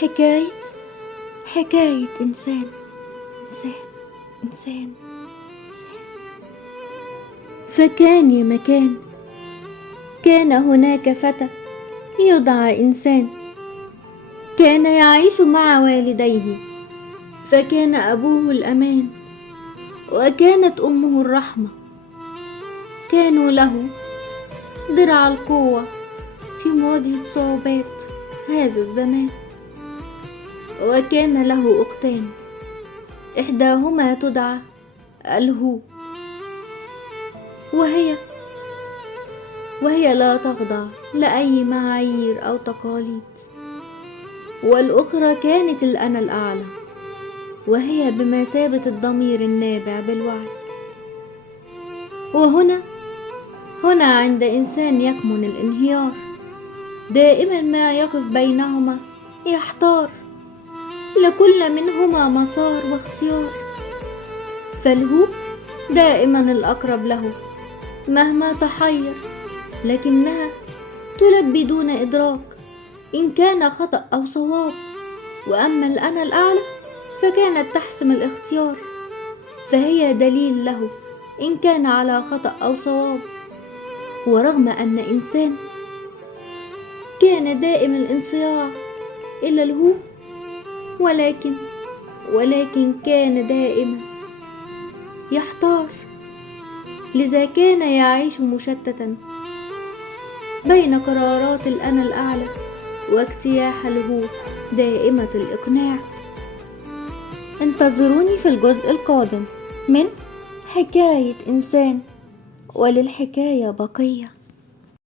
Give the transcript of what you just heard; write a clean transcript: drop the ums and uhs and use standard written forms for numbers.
حكاية حكاية إنسان إنسان إنسان إنسان. فكان يا مكان كان هناك فتى يدعى إنسان، كان يعيش مع والديه، فكان أبوه الأمان وكانت أمه الرحمة. كانوا له درع القوة في مواجهة صعوبات هذا الزمان. وكان له أختان، إحداهما تدعى الهو، وهي لا تخضع لأي معايير أو تقاليد، والأخرى كانت الأنا الأعلى، وهي بمثابة الضمير النابع بالوعي. وهنا عند إنسان يكمن الانهيار، دائما ما يقف بينهما يحتار، لكل منهما مسار واختيار. فالهو دائما الأقرب له مهما تحير، لكنها تلبي دون إدراك إن كان خطأ أو صواب. وأما الأنا الأعلى فكانت تحسم الاختيار، فهي دليل له إن كان على خطأ أو صواب. ورغم أن إنسان كان دائم الانصياع إلى الهو، ولكن كان دائما يحتار، لذا كان يعيش مشتتا بين قرارات الأنا الأعلى واجتياح الهو دائمة الإقناع. انتظروني في الجزء القادم من حكاية إنسان، وللحكاية بقية.